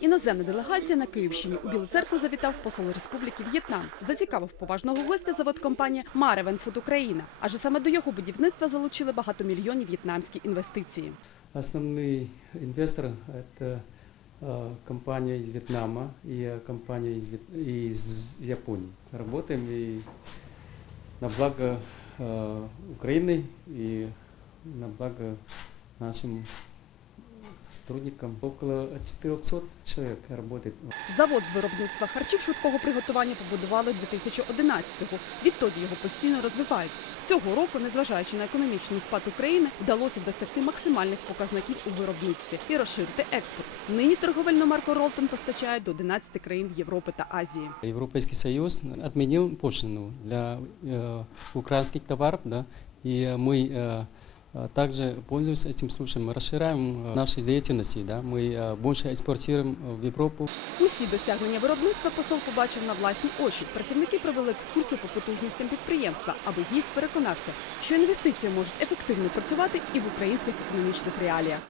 Іноземна делегація на Київщині у Білу церкву завітав посол Республіки В'єтнам. Зацікавив поважного гостя завод компанії Маревен Фуд Україна. Адже саме до його будівництва залучили багатомільйонні в'єтнамські інвестиції. Основный инвестор – это э, компания из Вьетнама и э, компания из, Вьет- из Японии. Работаем и на благо э, Украины и на благо нашим сотрудникам. Около 400 человек работает. Завод з виробництва харчів швидкого приготування побудували 2011-го. Відтоді його постійно розвивають. Цього року, незважаючи на економічний спад України, вдалося досягти максимальних показників у виробництві і розширити експорт. Нині торговельну марку Ролтон постачають до 11 країн Європи та Азії. Европейский Союз отменил пошлину для э, украинских товаров, да, и мы э, э, также пользуемся этим случаем, мы расширяем э, наши деятельности, да, мы э, больше экспортируем в Европу. Усі досягнення виробництва посол побачив на власні очі. Працівники провели екскурсію по потужностям підприємства, аби гість переконався, що інвестиції можуть ефективно працювати і в українських економічних реаліях.